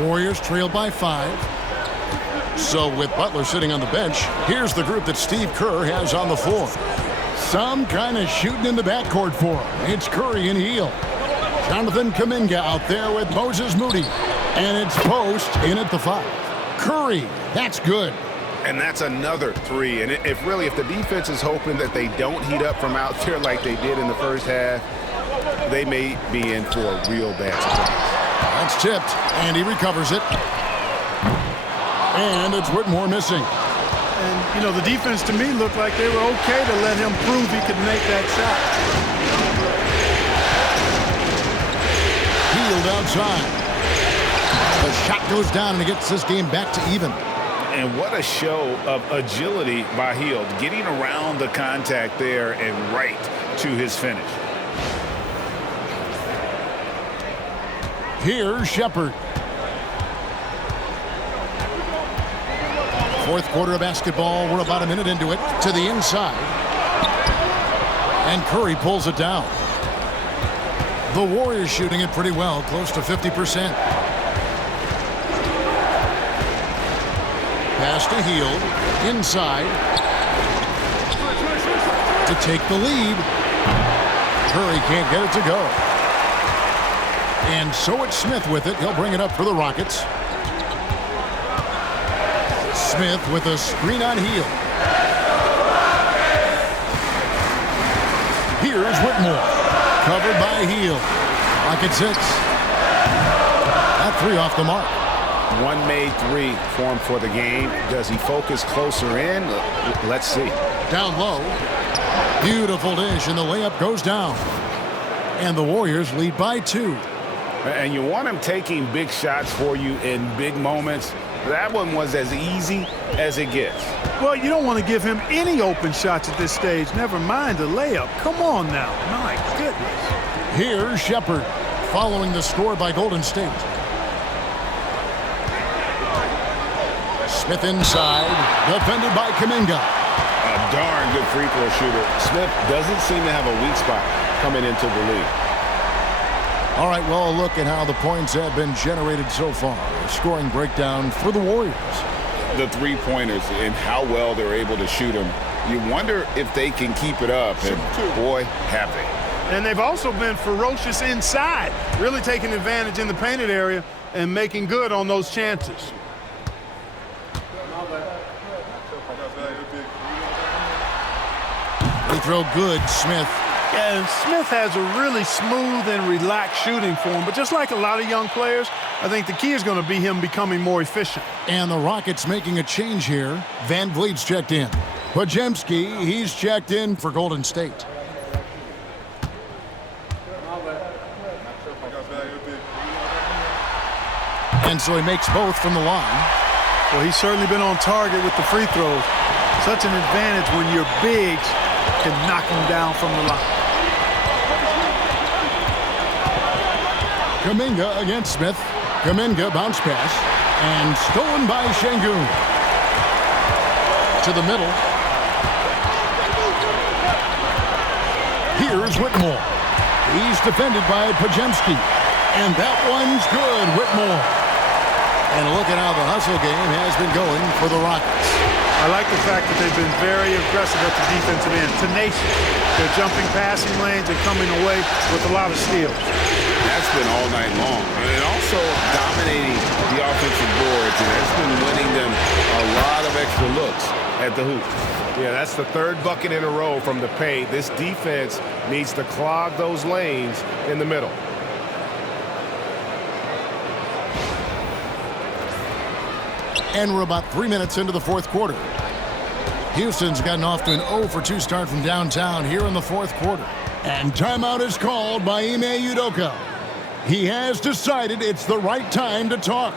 Warriors trail by 5. So with Butler sitting on the bench, here's the group that Steve Kerr has on the floor. Some kind of shooting in the backcourt for him. It's Curry and Hield. Jonathan Kuminga out there with Moses Moody. And it's Post in at the 5. Curry, that's good. And that's another 3. And if the defense is hoping that they don't heat up from out there like they did in the first half, they may be in for a real bad surprise. That's tipped, and he recovers it. And it's Whitmore missing. And, you know, the defense to me looked like they were okay to let him prove he could make that shot. Hield outside. The shot goes down, and it gets this game back to even. And what a show of agility by Hield, getting around the contact there and right to his finish. Here's Shepherd. Fourth quarter of basketball. We're about a minute into it. To the inside. And Curry pulls it down. The Warriors shooting it pretty well, close to 50%. Pass to Hield. Inside. To take the lead. Curry can't get it to go. And so it's Smith with it. He'll bring it up for the Rockets. Smith with a screen on Hield. Here's Whitmore. Covered by Hield. Rockets hits. That 3 off the mark. One made 3 for him for the game. Does he focus closer in? Let's see. Down low. Beautiful dish, and the layup goes down. And the Warriors lead by 2. And you want him taking big shots for you in big moments. That one was as easy as it gets. Well, you don't want to give him any open shots at this stage. Never mind the layup. Come on now. My goodness. Here's Shepherd following the score by Golden State. Smith inside, defended by Kuminga. A darn good free throw shooter. Smith doesn't seem to have a weak spot coming into the league. All right, well, a look at how the points have been generated so far. A scoring breakdown for the Warriors. The three-pointers and how well they're able to shoot them. You wonder if they can keep it up, and boy, have they. And they've also been ferocious inside, really taking advantage in the painted area and making good on those chances. Free throw good, Smith. And Smith has a really smooth and relaxed shooting form, but just like a lot of young players, I think the key is going to be him becoming more efficient. And the Rockets making a change here. Van Vliet's checked in. Podziemski, he's checked in for Golden State. And so he makes both from the line. Well, he's certainly been on target with the free throws. Such an advantage when your bigs can knock him down from the line. Kuminga against Smith. Kuminga bounce pass. And stolen by Şengün. To the middle. Here's Whitmore. He's defended by Podziemski. And that one's good, Whitmore. And look at how the hustle game has been going for the Rockets. I like the fact that they've been very aggressive at the defensive end. Tenacious. They're jumping passing lanes and coming away with a lot of steals. That's been all night long. And also dominating the offensive boards. And that's been winning them a lot of extra looks at the hoop. Yeah, that's the third bucket in a row from the paint. This defense needs to clog those lanes in the middle. And we're about 3 minutes into the fourth quarter. Houston's gotten off to an 0-for-2 start from downtown here in the fourth quarter. And timeout is called by Ime Udoka. He has decided it's the right time to talk.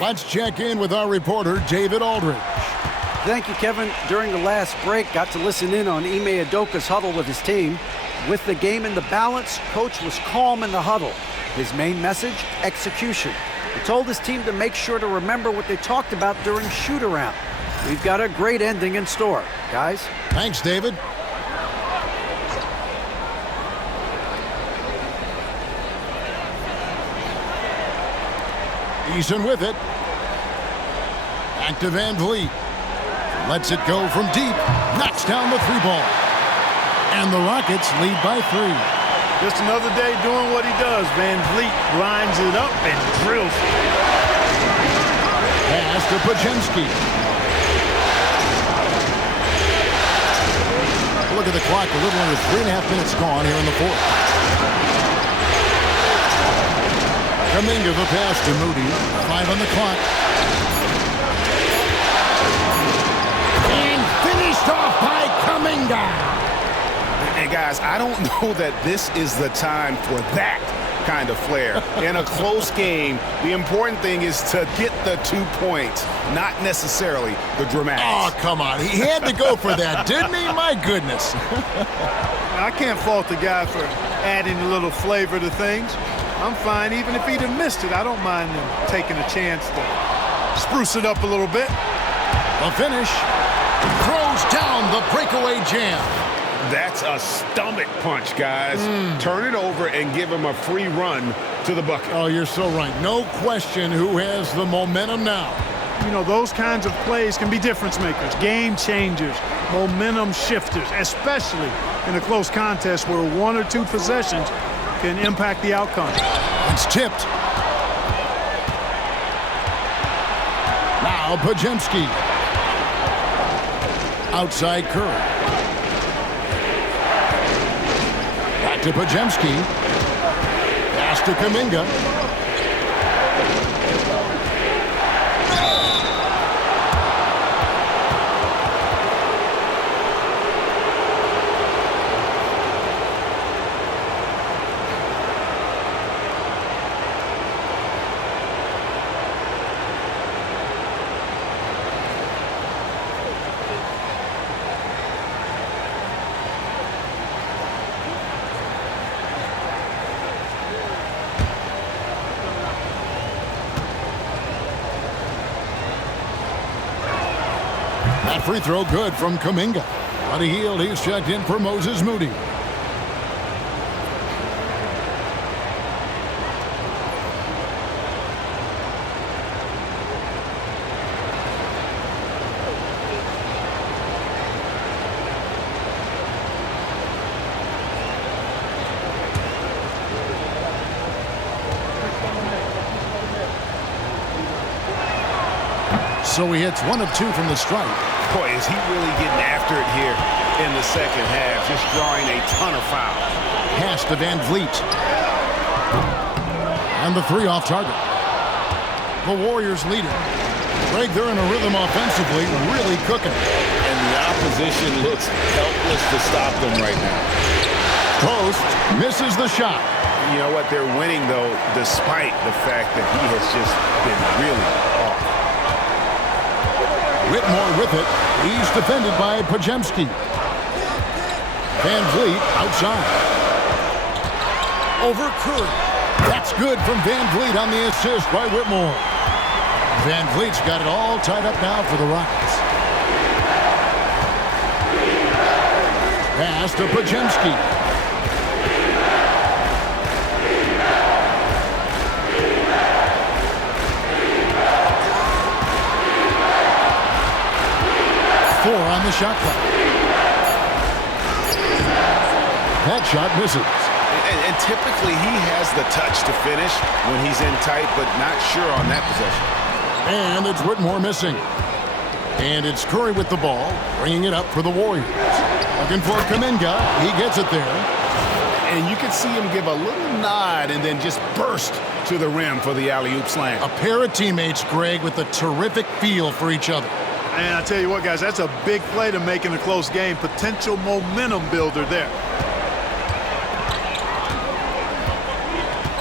Let's check in with our reporter, David Aldridge. Thank you, Kevin. During the last break, got to listen in on Ime Udoka's huddle with his team. With the game in the balance, Coach was calm in the huddle. His main message, execution. He told his team to make sure to remember what they talked about during shoot-around. We've got a great ending in store, guys. Thanks, David. Eason with it. Back to Van Vliet. Lets it go from deep. Knocks down the three ball. And the Rockets lead by 3. Just another day doing what he does. Van Vliet lines it up and drills it. Pass to Podziemski. Look at the clock. A little under 3.5 minutes gone here in the fourth. Kuminga the pass to Moody. 5 on the clock. And finished off by Kuminga. And guys, I don't know that this is the time for that kind of flair. In a close game, the important thing is to get the 2 points, not necessarily the dramatics. Oh, come on. He had to go for that, didn't he? My goodness. I can't fault the guy for adding a little flavor to things. I'm fine. Even if he'd have missed it, I don't mind him taking a chance to spruce it up a little bit. The finish. Throws down the breakaway jam. That's a stomach punch, guys. Turn it over and give him a free run to the bucket. Oh, you're so right. No question who has the momentum now. You know, those kinds of plays can be difference makers, game changers, momentum shifters, especially in a close contest where 1 or 2 possessions can impact the outcome. It's tipped. Now Podziemski. Outside Curry. Back to Podziemski. Pass to Kuminga. That free throw good from Kuminga. Buddy Hield, he's checked in for Moses Moody. So he hits 1 of 2 from the stripe. Boy, is he really getting after it here in the second half, just drawing a ton of fouls. Pass to Van Vliet. And the 3 off target. The Warriors lead it. Greg, they're in a rhythm offensively, really cooking. And the opposition looks helpless to stop them right now. Post misses the shot. You know what? They're winning, though, despite the fact that he has just been really off. Whitmore with it. He's defended by Podziemski. Van Vliet outside. Over Curry. That's good from Van Vliet on the assist by Whitmore. Van Vliet's got it all tied up now for the Rockets. Pass to Podziemski. Four on the shot clock. That shot misses. And typically he has the touch to finish when he's in tight, but not sure on that possession. And it's Whitmore missing. And it's Curry with the ball, bringing it up for the Warriors. Looking for Kuminga. He gets it there. And you can see him give a little nod and then just burst to the rim for the alley-oop slam. A pair of teammates, Greg, with a terrific feel for each other. And I tell you what, guys, that's a big play to make in a close game. Potential momentum builder there.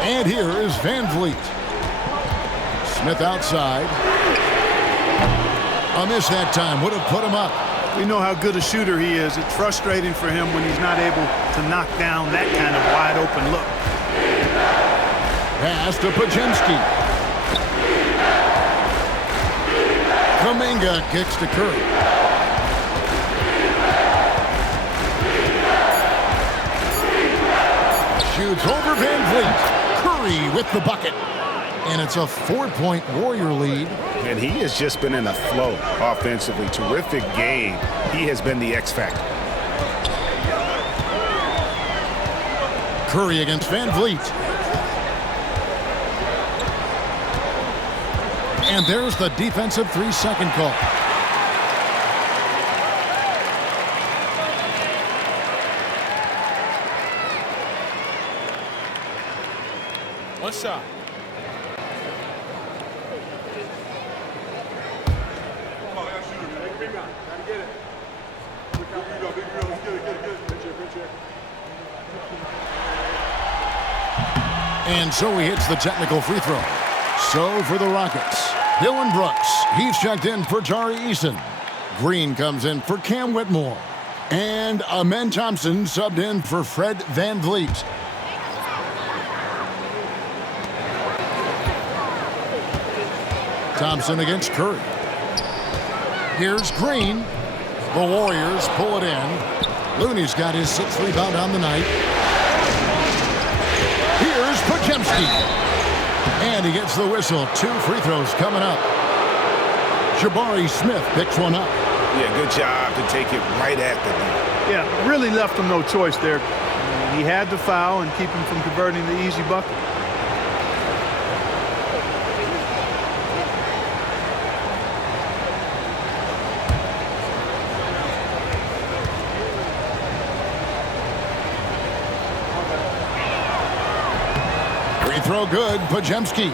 And here is Van Vliet. Smith outside. A miss that time. Would have put him up. We know how good a shooter he is. It's frustrating for him when he's not able to knock down that kind of wide open look. Pass to Pajemski. Kuminga kicks to Curry. Shoots over Van Vliet. Curry with the bucket. And it's a 4-point Warrior lead. And he has just been in a flow offensively. Terrific game. He has been the X factor. Curry against Van Vliet. And there's the defensive 3-second call. One shot. And so he hits the technical free throw. So for the Rockets, Dylan Brooks, he's checked in for Jari Eason. Green comes in for Cam Whitmore. And Amen Thompson subbed in for Fred Van Vliet. Thompson against Curry. Here's Green. The Warriors pull it in. Looney's got his 6th rebound on the night. Here's Pajemski. And he gets the whistle. 2 free throws coming up. Jabari Smith picks one up. Yeah, good job to take it right at the net. Yeah, really left him no choice there. He had to foul and keep him from converting the easy bucket. Free throw good, Pajemski.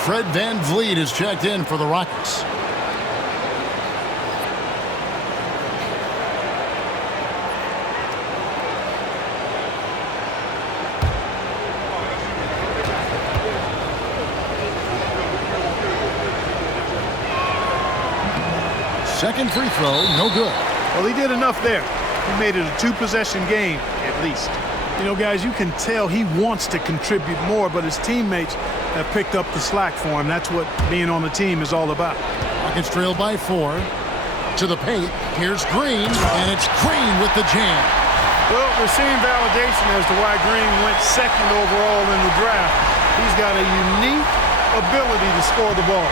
Fred Van Vliet is checked in for the Rockets. Second free throw, no good. Well, he did enough there. He made it a 2-possession game, at least. You know, guys, you can tell he wants to contribute more, but his teammates have picked up the slack for him. That's what being on the team is all about. Rockets trail by 4. To the paint, here's Green, and it's Green with the jam. Well, we're seeing validation as to why Green went 2nd overall in the draft. He's got a unique ability to score the ball.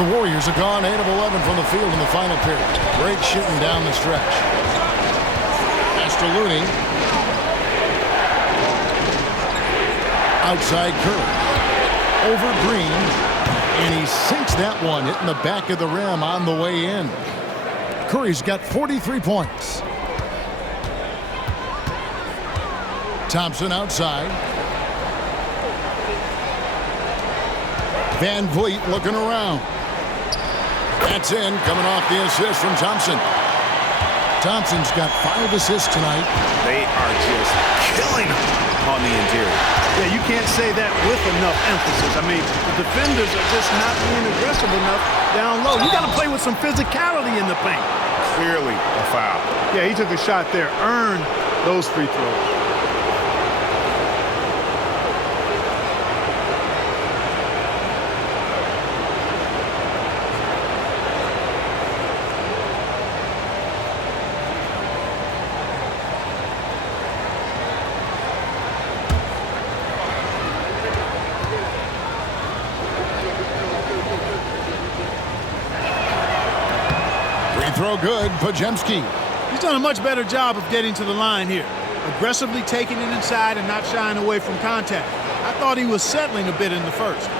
The Warriors have gone 8 of 11 from the field in the final period. Great shooting down the stretch. Pass to Looney. Outside Curry. Over Green. And he sinks that one, hitting the back of the rim on the way in. Curry's got 43 points. Thompson outside. Van Vliet looking around. That's in, coming off the assist from Thompson. Thompson's got 5 assists tonight. They are just killing him on the interior. Yeah, you can't say that with enough emphasis. I mean, the defenders are just not being aggressive enough down low. You got to play with some physicality in the paint. Clearly a foul. Yeah, he took a shot there, earned those free throws. Throw good, Pajemski. He's done a much better job of getting to the line here. Aggressively taking it inside and not shying away from contact. I thought he was settling a bit in the first.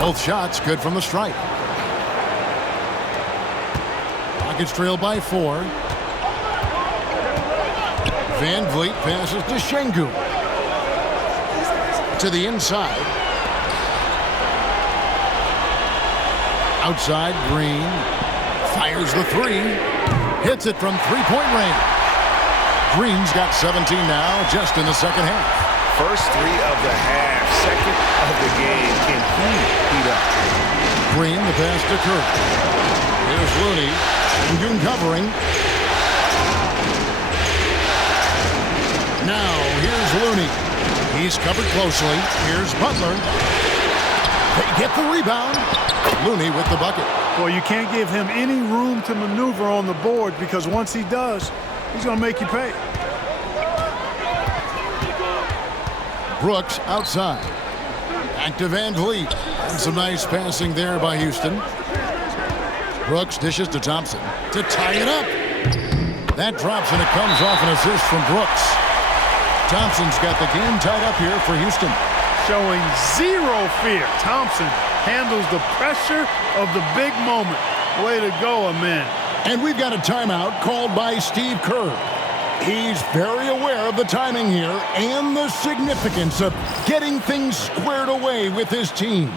Both shots good from the stripe. Rockets trail by 4. Van Vliet passes to Şengün. To the inside. Outside, Green fires the three. Hits it from three-point range. Green's got 17 now, just in the second half. First three of the half, second of the game. Can he heat up? Green, the pass to Curry. Here's Looney. Goon covering. Now, here's Looney. He's covered closely. Here's Butler. They get the rebound. Looney with the bucket. Well, you can't give him any room to maneuver on the board because once he does, he's going to make you pay. Brooks outside. Back to Van Vliet. And some nice passing there by Houston. Brooks dishes to Thompson to tie it up. That drops and it comes off an assist from Brooks. Thompson's got the game tied up here for Houston. Showing zero fear. Thompson handles the pressure of the big moment. Way to go, Amen. And we've got a timeout called by Steve Kerr. He's very aware of the timing here and the significance of getting things squared away with his team.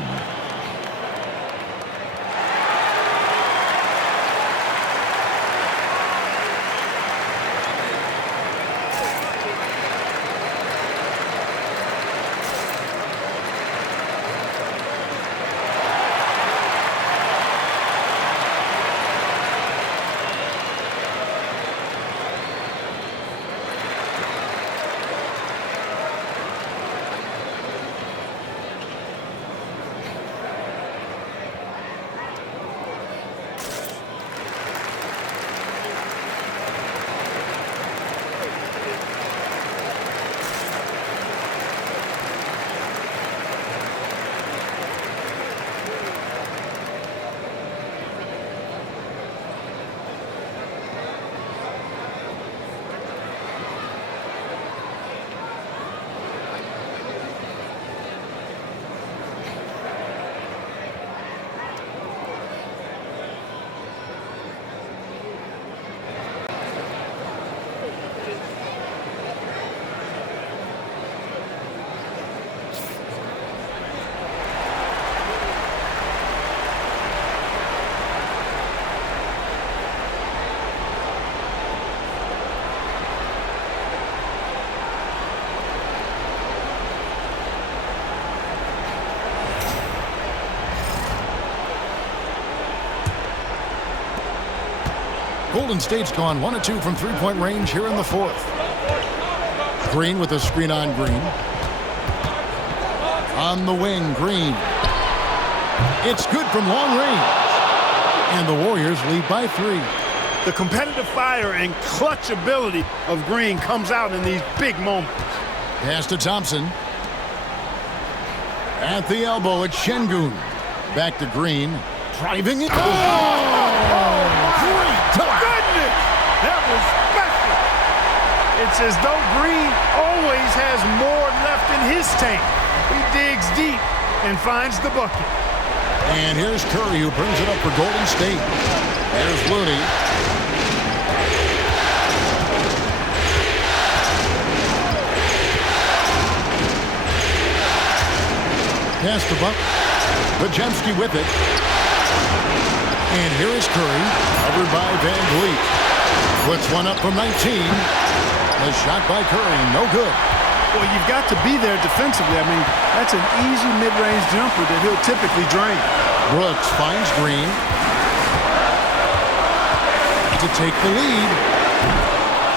Golden State's gone 1 of 2 from three-point range here in the fourth. Green with a screen on Green. On the wing, Green. It's good from long range. And the Warriors lead by 3. The competitive fire and clutch ability of Green comes out in these big moments. Pass to Thompson. At the elbow, it's Şengün. Back to Green. Driving it. Great touch. Goodness! That was special. It's as though Green always has more left in his tank. He digs deep and finds the bucket. And here's Curry, who brings it up for Golden State. There's Looney. Pass to Buck. Podziemski with it. And here is Curry, covered by Van Vliet. Puts one up from 19. A shot by Curry, no good. Well, you've got to be there defensively. I mean, that's an easy mid-range jumper that he'll typically drain. Brooks finds Green to take the lead.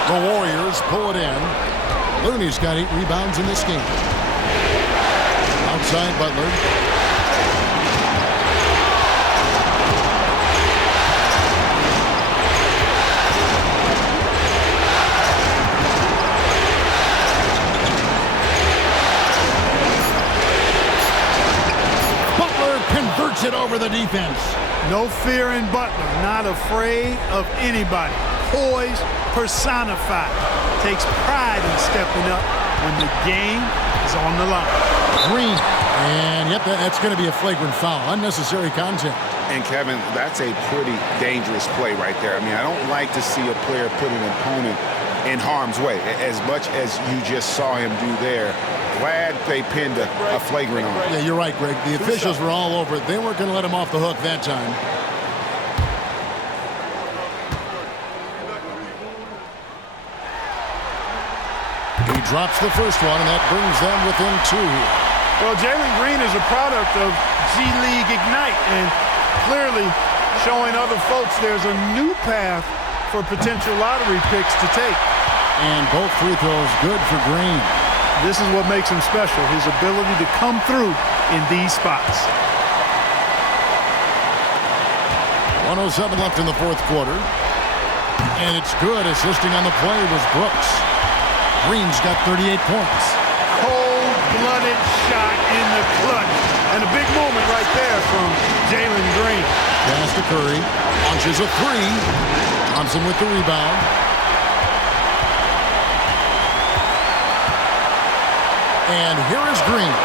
The Warriors pull it in. Looney's got 8 rebounds in this game. Outside Butler. Converts it over the defense. No fear in Butler. Not afraid of anybody. Poise personified. Takes pride in stepping up when the game is on the line. Green. And yep, that's going to be a flagrant foul. Unnecessary contact. And Kevin, that's a pretty dangerous play right there. I mean, I don't like to see a player put an opponent in harm's way as much as you just saw him do there. Glad they pinned a flagrant on. Yeah, you're right, Greg. The officials were all over it. They weren't going to let him off the hook that time. He drops the first one, and that brings them within 2 here. Well, Jalen Green is a product of G League Ignite, and clearly showing other folks there's a new path for potential lottery picks to take. And both free throws good for Green. This is what makes him special, his ability to come through in these spots. 1:07 left in the fourth quarter. And it's good. Assisting on the play was Brooks. Green's got 38 points. Cold-blooded shot in the clutch. And a big moment right there from Jalen Green. Pass to Curry. Launches a three. Thompson with the rebound. And here is Green.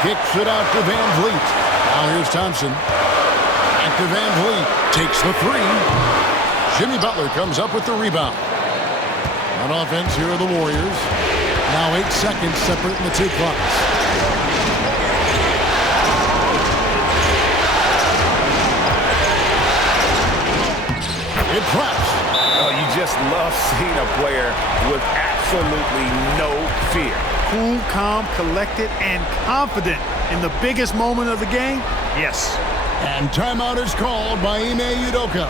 Kicks it out to Van Vliet. Now here's Thompson. Back to Van Vliet. Takes the three. Jimmy Butler comes up with the rebound. On offense, here are the Warriors. Now 8 seconds separating the two clocks. It claps. Oh, you just love seeing a player with absolutely no fear. Cool, calm, collected, and confident in the biggest moment of the game? Yes. And timeout is called by Ime Udoka.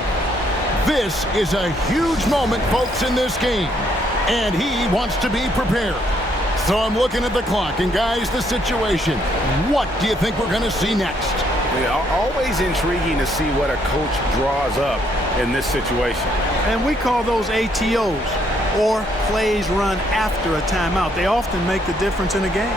This is a huge moment, folks, in this game. And he wants to be prepared. So I'm looking at the clock, and guys, the situation. What do you think we're going to see next? Yeah, always intriguing to see what a coach draws up in this situation. And we call those ATOs, or plays run after a timeout. They often make the difference in a game.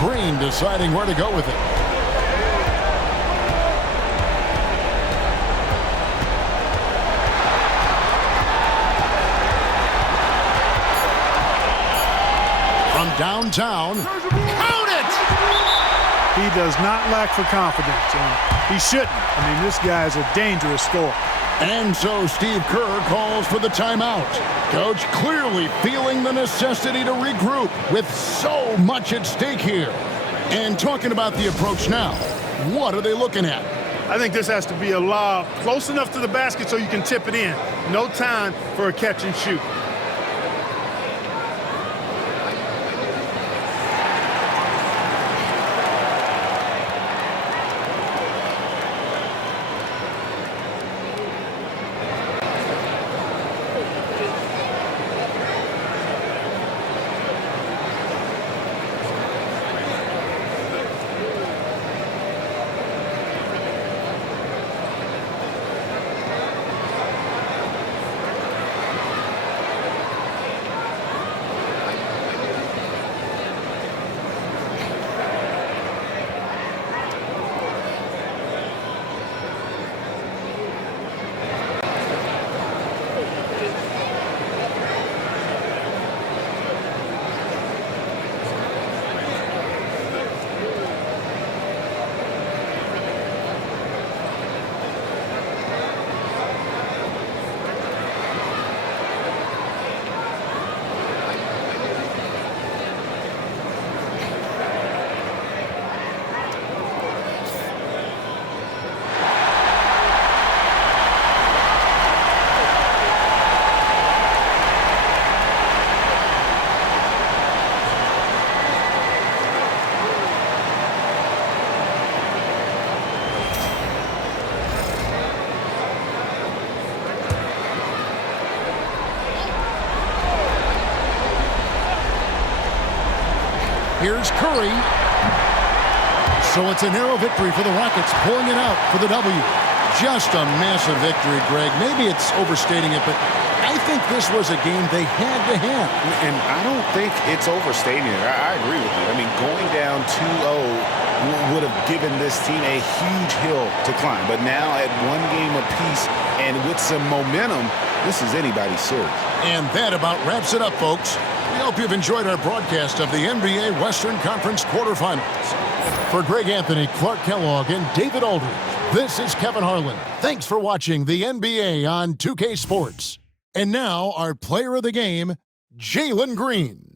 Green deciding where to go with it. From downtown, count it! He does not lack for confidence, and he shouldn't. I mean, this guy is a dangerous scorer. And so Steve Kerr calls for the timeout. Coach clearly feeling the necessity to regroup with so much at stake here. And talking about the approach now, what are they looking at? I think this has to be a lob close enough to the basket so you can tip it in. No time for a catch and shoot. Here's Curry. So it's a narrow victory for the Rockets, pulling it out for the W. Just a massive victory, Greg. Maybe it's overstating it, but I think this was a game they had to have. And I don't think it's overstating it. I agree with you. I mean, going down 2-0 would have given this team a huge hill to climb. But now at one game apiece and with some momentum, this is anybody's series. And that about wraps it up, folks. We hope you've enjoyed our broadcast of the NBA Western Conference quarterfinals. For Greg Anthony, Clark Kellogg, and David Aldridge, this is Kevin Harlan. Thanks for watching the NBA on 2K Sports. And now, our player of the game, Jalen Green.